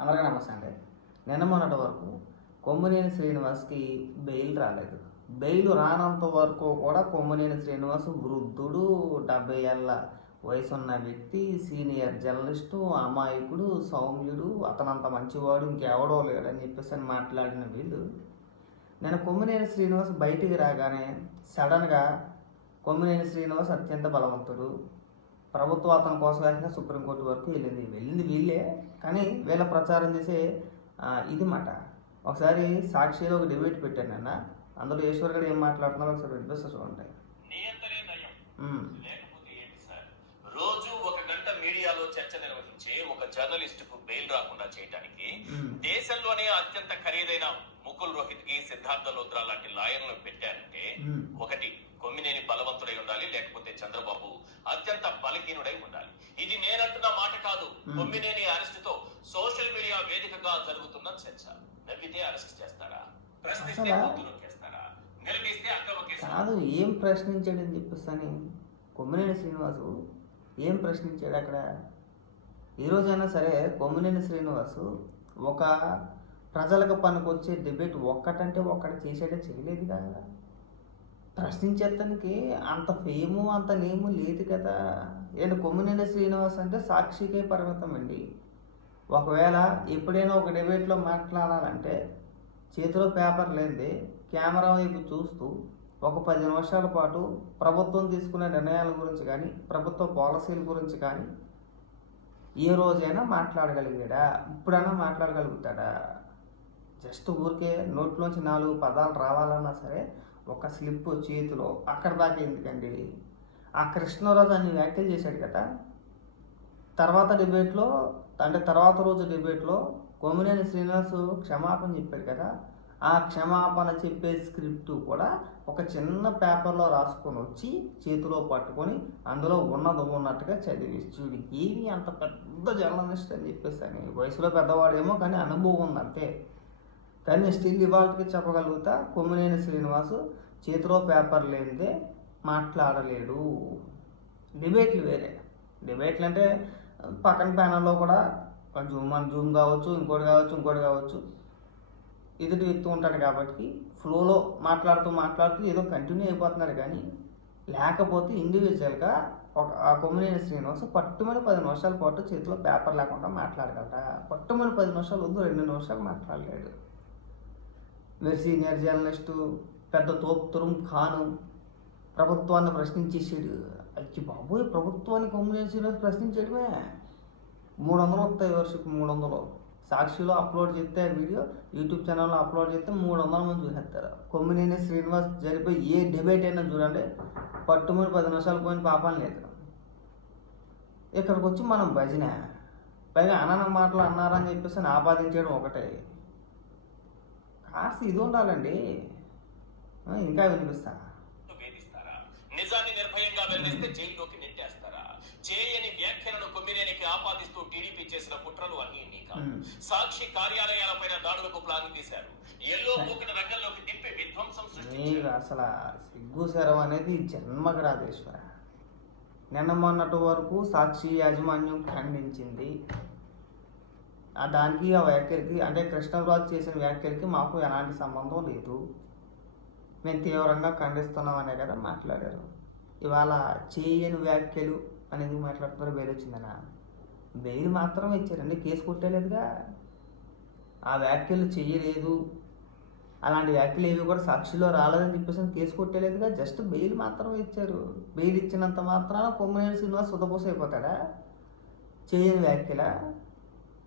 అందరికీ నమస్తే నిన్న మొన్నటి వరకు కొమ్మినేని శ్రీనివాస్కి బెయిల్ రాలేదు. బెయిల్ రానంత వరకు కూడా కొమ్మినేని శ్రీనివాస్ వృద్ధుడు డెబ్బై ఏళ్ళ వయసున్న వ్యక్తి సీనియర్ జర్నలిస్టు అమాయకుడు సౌమ్యుడు అతనంత మంచివాడు ఇంకెవడో లేడని చెప్పేసి అని మాట్లాడిన వీళ్ళు. నేను కొమ్మినేని శ్రీనివాస్ బయటికి రాగానే సడన్గా కొమ్మినేని శ్రీనివాస్ అత్యంత బలవంతుడు ప్రభుత్వం అతని కోసం సుప్రీంకోర్టు వరకు వెళ్ళింది. వెళ్ళింది వీళ్ళే కానీ వీళ్ళ ప్రచారం చేసే ఇది మాట. ఒకసారి సాక్షిలో ఒక డిబేట్ పెట్టాను నిన్న. అందులో ఈశ్వర్ గారు ఏం మాట్లాడుతున్నారో ఒకసారి వినిపిస్తా చూడండి. రోజు ఒక గంట మీడియాలో చర్చ నిర్వహించే ఒక జర్నలిస్ట్కు బెయిల్ రాకుండా చేయడానికి దేశంలోనే అత్యంత ఖరీదైన ముకుల్ రోహిత్కి సిద్ధార్థ లోత్రా లాంటి లాయర్లను పెట్టారంటే. ఒకటి కొమ్మినేని బలవంతుడై ఉండాలి లేకపోతే చంద్రబాబు అత్యంత బలహీనుడై ఉండాలి. ఇది నేనంటున్న మాట కాదు. కొమ్మినేని అరెస్ట్తో సోషల్ మీడియా వేదికగా జరుగుతున్న చర్చ. నవ్వితే అరెస్ట్ చేస్తారా? ప్రశ్నిస్తే అసలా? గొంతు నొక్కేస్తారా? నిలదీస్తే అక్రమ కేసు కాదు ఏం ప్రశ్నించాడని చెప్పేసి అని కొమ్మినేని శ్రీనివాసు ఏం ప్రశ్నించాడు అక్కడ? ఈ రోజైనా సరే కొమ్మినేని శ్రీనివాసు ఒక ప్రజలకు పనికొచ్చే డిబేట్ ఒక్కటంటే ఒక్కటి చేసేటే చేయలేదు కదా. ప్రశ్నించేతనికి అంత ఫేము అంత నేము లేదు కదా. ఏంటి కొమ్మినేని శ్రీనివాస్ అంటే సాక్షికే పరిమితం అండి. ఒకవేళ ఎప్పుడైనా ఒక డిబేట్లో మాట్లాడాలంటే చేతిలో పేపర్ లేనిది కెమెరా వైపు చూస్తూ ఒక పది నిమిషాల పాటు ప్రభుత్వం తీసుకునే నిర్ణయాల గురించి కానీ ప్రభుత్వ పాలసీల గురించి కానీ ఏ రోజైనా మాట్లాడగలిగాడా? ఇప్పుడైనా మాట్లాడగలుగుతాడా? జస్ట్ ఊరికే నోట్లోంచి నాలుగు పదాలు రావాలన్నా సరే ఒక స్లిప్ చేతిలో అక్కడ దాకా ఎందుకండి? ఆ కృష్ణరాజు అన్ని వ్యాఖ్యలు చేశాడు కదా. తర్వాత డిబేట్లో అంటే తర్వాత రోజు డిబేట్లో కొమ్మినేని శ్రీనివాస్ క్షమాపణ చెప్పాడు కదా. ఆ క్షమాపణ చెప్పే స్క్రిప్ట్ కూడా ఒక చిన్న పేపర్లో రాసుకొని వచ్చి చేతిలో పట్టుకొని అందులో ఉన్నది ఉన్నట్టుగా చదివి చూడు ఏమి అంత పెద్ద జర్నలిస్ట్ అని చెప్పేసి అని. వయసులో పెద్దవాడేమో కానీ అనుభవం ఉంది అంతే కానీ స్టిల్ ఇవాళకి చెప్పగలుగుతా? కొమ్మినేని శ్రీనివాసు చేతిలో పేపర్ లేనిదే మాట్లాడలేడు. డిబేట్లు వేరే. డిబేట్లు అంటే పక్కన ప్యానల్లో కూడా జూమ్ అని జూమ్ కావచ్చు ఇంకోటి కావచ్చు ఇంకోటి కావచ్చు. ఎదుటి వ్యక్తి ఉంటాడు కాబట్టి ఫ్లోలో మాట్లాడుతూ మాట్లాడుతూ ఏదో కంటిన్యూ అయిపోతున్నాడు కానీ లేకపోతే ఇండివిజువల్గా ఒక ఆ కొమ్మినేని శ్రీనివాస్ పట్టుమని పది నిమిషాల పాటు చేతిలో పేపర్ లేకుండా మాట్లాడగలట పట్టుమని పది నిమిషాలు వద్దు రెండు నిమిషాలు మాట్లాడలేడు. సీనియర్ జర్నలిస్టు పెద్ద తోపు ఖాను ప్రభుత్వాన్ని ప్రశ్నించేసాడు అచ్చి బాబోయ్ ప్రభుత్వాన్ని కొమ్మినేని శ్రీనివాస్ ప్రశ్నించడమే. మూడు వందలు వస్తాయి వర్షకు మూడు వందలు సాక్షిలో అప్లోడ్ చేస్తే వీడియో యూట్యూబ్ ఛానల్లో అప్లోడ్ చేస్తే మూడు వందల మంది చూసేస్తారు. కొమ్మినేని శ్రీనివాస్ జరిపే ఏ డిబేట్ అయినా చూడండి. పట్టుమని పది నిమిషాలు పోయిన పాపం లేదు. ఇక్కడికి వచ్చి మనం భజన. పైగా అనన మాటలు అన్నారని చెప్పేసి ఆపాదించడం ఒకటే. కాస్త ఇది ఉండాలండి. ఇంకా వినిపిస్తా నిజాన్ని నిర్భయంగా వెల్లడిస్తే జైల్లోకి నెట్టేస్తారా? చేయని వ్యాఖ్యలను కొమ్మినేనికి ఆపాదిస్తూ టీడీపీ చేసిన కుట్రలు అన్ని నీకా. సాక్షి కార్యాలయాలపైన దాడులకు ప్లాన్ తీశారు. ఎల్లో మూకను రంగంలోకి దింపి విధ్వంసం సృష్టించారు. అసలు సిగ్గు శరం అనేది జన్మకు రాదేశ్వర నిన్న మొన్నటి వరకు సాక్షి యాజమాన్యం ఖండించింది. దానికి ఆ వ్యాఖ్యలకి అంటే కృష్ణరాజు చేసిన వ్యాఖ్యలకి మాకు ఎలాంటి సంబంధం లేదు. మేము తీవ్రంగా ఖండిస్తున్నామనే కదా మాట్లాడారు. ఇవాళ చేయని వ్యాఖ్యలు అనేది మాట్లాడుతున్నారు బెయిల్ వచ్చిందనా బెయిల్ మాత్రం ఇచ్చారండి కేసు కొట్టేలేదుగా. ఆ వ్యాఖ్యలు చేయలేదు. అలాంటి వ్యాఖ్యలు ఏవి కూడా సాక్షిలో రాలేదని చెప్పేసి కేసు కొట్టలేదుగా. జస్ట్ బెయిల్ మాత్రమే ఇచ్చారు. బెయిల్ ఇచ్చినంత మాత్రాన కొమ్మనేని శ్రీనివాస్ సుతపోస అయిపోతాడా? చేయని వ్యాఖ్యల?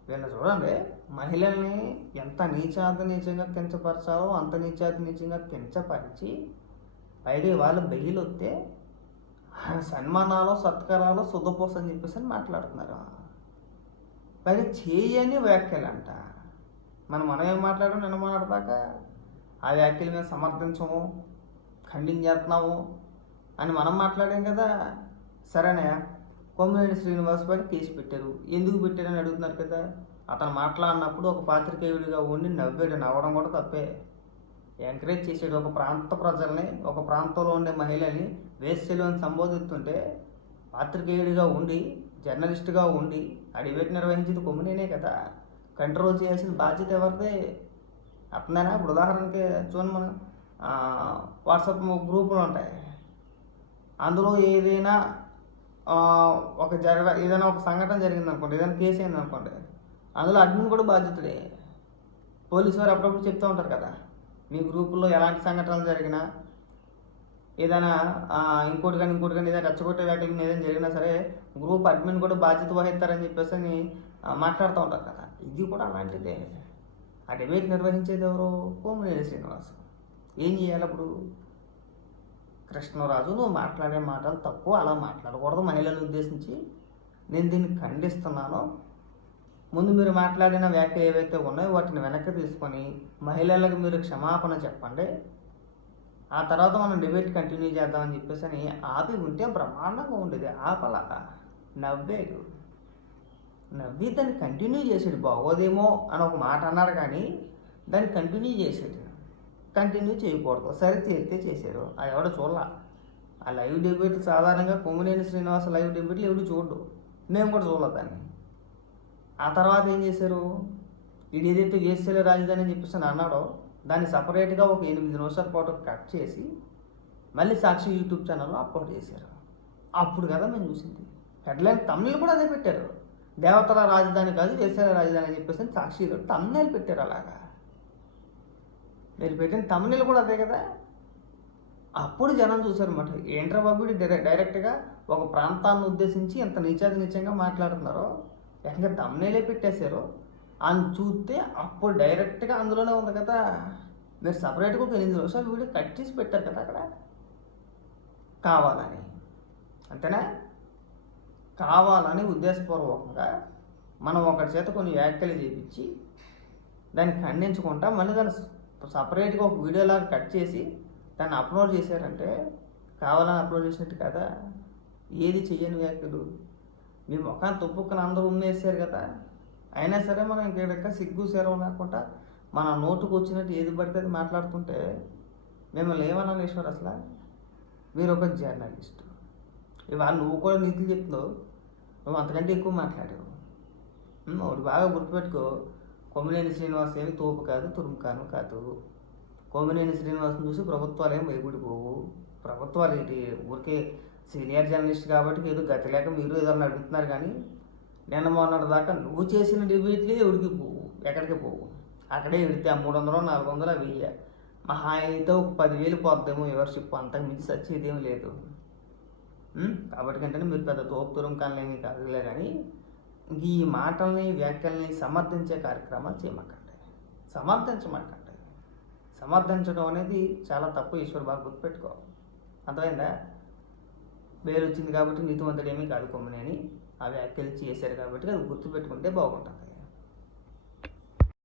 వీళ్ళు చూడండి మహిళల్ని ఎంత నీచాతి నీచంగా కించపరచాలో అంత నీచాతి నీచంగా కించపరిచి పైగా ఇవాళ బెయిల్ వస్తే సన్మానాలు సత్కారాలు సుధపోస అని చెప్పేసి అని మాట్లాడుతున్నారు. పైగా చేయని వ్యాఖ్యలంట. మనం మనం ఏం మాట్లాడడం నిన్న మాట్లాడదాకా ఆ వ్యాఖ్యలు మేము సమర్థించము ఖండించేస్తున్నాము అని మనం మాట్లాడాం కదా. సరేనా కొమ్మినేని శ్రీనివాస్ పైన కేసు పెట్టారు. ఎందుకు పెట్టారని అడుగుతున్నారు కదా? అతను మాట్లాడినప్పుడు ఒక పాత్రికేయుడిగా ఉండి నవ్వాడు నవ్వడం కూడా తప్పే. ఎంకరేజ్ చేసాడు ఒక ప్రాంత ప్రజల్ని ఒక ప్రాంతంలో ఉండే మహిళల్ని వేశ్యలు అని సంబోధిస్తుంటే పాత్రికేయుడిగా ఉండి జర్నలిస్ట్గా ఉండి ఆ నిర్వహించేది కొమ్మినేనే కదా? కంట్రోల్ చేయాల్సిన బాధ్యత ఎవరిదే? అర్థమైనా ఇప్పుడు ఉదాహరణకి చూడండి మనం వాట్సాప్ గ్రూపులు ఉంటాయి. అందులో ఏదైనా ఒక జరగ ఏదైనా ఒక సంఘటన జరిగింది అనుకోండి ఏదైనా కేసు అయింది అనుకోండి అందులో అడ్మిన్ కూడా బాధ్యతుడే. పోలీసు వారు అప్పుడప్పుడు చెప్తూ ఉంటారు కదా మీ గ్రూపుల్లో ఎలాంటి సంఘటనలు జరిగినా ఏదైనా ఇంకోటి కానీ ఇంకోటి కానీ ఏదైనా రెచ్చగొట్టే వ్యాఖ్యలు కానీ ఏదైనా జరిగినా సరే గ్రూప్ అడ్మిన్ కూడా బాధ్యత వహిస్తారని చెప్పేసి అని మాట్లాడుతూ ఉంటారు కదా. ఇది కూడా అలాంటిదే. ఆ డిబేట్ నిర్వహించేది ఎవరు కోమినేని శ్రీనివాస్. ఏం చేయాలి అప్పుడు? కృష్ణరాజు నువ్వు మాట్లాడే మాటలు తక్కువ అలా మాట్లాడకూడదు. మహిళలను ఉద్దేశించి నేను దీన్ని ఖండిస్తున్నాను. ముందు మీరు మాట్లాడిన వ్యాఖ్యలు ఏవైతే ఉన్నాయో వాటిని వెనక్కి తీసుకొని మహిళలకు మీరు క్షమాపణ చెప్పండి. ఆ తర్వాత మనం డిబేట్ కంటిన్యూ చేద్దామని చెప్పేసి అని ఆపి ఉంటే బ్రహ్మాండంగా ఉండేది. ఆపలా. నవ్వాడు. నవ్వి దాన్ని కంటిన్యూ చేసాడు బాగోదేమో అని ఒక మాట అన్నాడు కానీ దాన్ని కంటిన్యూ చేసాడు కంటిన్యూ చేయకూడదు. సరే తీరితే చేశారు అది ఎవడో చూడాల. ఆ లైవ్ డిబేట్ సాధారణంగా కొమ్మినేని శ్రీనివాస లైవ్ డిబేట్లు ఎవడు చూడు నేను కూడా చూడలేదు దాన్ని. ఆ తర్వాత ఏం చేశారు ఇది ఏదైతే వేసేలే రాజధాని అని చెప్పేసి అని అన్నాడో. దాన్ని సపరేట్గా ఒక ఎనిమిది నిమిషాల పాటు కట్ చేసి మళ్ళీ సాక్షి యూట్యూబ్ ఛానల్లో అప్లోడ్ చేశారు అప్పుడు కదా మేము చూసింది. హెడ్లైన్ తమిళ్ కూడా అదే పెట్టారు. దేవతల రాజధాని కాదు దేశాల రాజధాని అని చెప్పేసి సాక్షి తమిళ పెట్టారు అలాగా. మీరు పెట్టిన తమిళ కూడా అదే కదా? అప్పుడు జనం చూశారు ఏంట్రా బాబు డైరెక్ట్గా ఒక ప్రాంతాన్ని ఉద్దేశించి ఎంత నీచాది నీచంగా మాట్లాడుతున్నారో? ఎక్కడ తమ్నేలే పెట్టేశారు. అని చూస్తే అప్పుడు డైరెక్ట్గా అందులోనే ఉంది కదా. మీరు సపరేట్గా ఒక ఎనిమిది నిమిషాలు వీడియో కట్ చేసి పెట్టారు కదా అక్కడ? కావాలని. అంతేనా? కావాలని ఉద్దేశపూర్వకంగా మనం ఒకరి చేత కొన్ని వ్యాఖ్యలు చేయించి దాన్ని ఖండించుకుంటా మళ్ళీ దాన్ని సపరేట్గా ఒక వీడియోలాగా కట్ చేసి దాన్ని అప్లోడ్ చేశారంటే కావాలని అప్లోడ్ చేసినట్టు కదా? ఏది చెయ్యని వ్యాఖ్యలు? మీ ముఖాన్ని తుప్పుకుని అందరూ ఉమ్మేసారు కదా? అయినా సరే మనం ఇంకెక్క సిగ్గు శరం లేకుండా మన నోటుకు వచ్చినట్టు ఏది పడితే అది మాట్లాడుతుంటే మిమ్మల్ని ఏమన్నా ఈశ్వర్ అసలు? మీరు ఒక జర్నలిస్ట్. ఇవాళ నువ్వు కూడా నీతులు చెప్తున్నావు. నువ్వు అంతకంటే ఎక్కువ మాట్లాడావు. వాడు ఒకటి బాగా గుర్తుపెట్టుకో. కొమ్మినేని శ్రీనివాస్ ఏమి తోపు కాదు తురుముకాను కాదు. కొమ్మినేని శ్రీనివాసం చూసి ప్రభుత్వాలు ఏం భయపడిపోవు ప్రభుత్వాలు ఏంటి ఊరికే సీనియర్ జర్నలిస్ట్ కాబట్టి ఏదో గతి లేక మీరు ఏదన్నా అడుగుతున్నారు కానీ నిన్న మొన్నటి దాకా నువ్వు చేసిన డిబేట్లే ఎవరికి పోవు? ఎక్కడికి పోవు? అక్కడే ఎడితే ఆ మూడు వందలు నాలుగు వందలు వెయ్యి. మహా అయితే ఒక పదివేలు పోద్దేమో ఎవరిషిప్ అంతకు మించి సచ్చేదేమీ లేదు. కాబట్టి కంటే మీరు పెద్ద తోపు తురం కాలేమి కాదులే కానీ ఈ మాటల్ని వ్యాఖ్యల్ని సమర్థించే కార్యక్రమాలు చేయమక్కండి సమర్థించమక్కండి సమర్థించడం అనేది చాలా తప్పు ఈశ్వర్ బాగా గుర్తుపెట్టుకో అర్థమైందా? వేలు వచ్చింది కాబట్టి నీతివంతుడు ఏమీ కాదు కొమ్మనేని ఆ వ్యాఖ్యలు చేశారు కాబట్టి అది గుర్తుపెట్టుకుంటే బాగుంటుంది.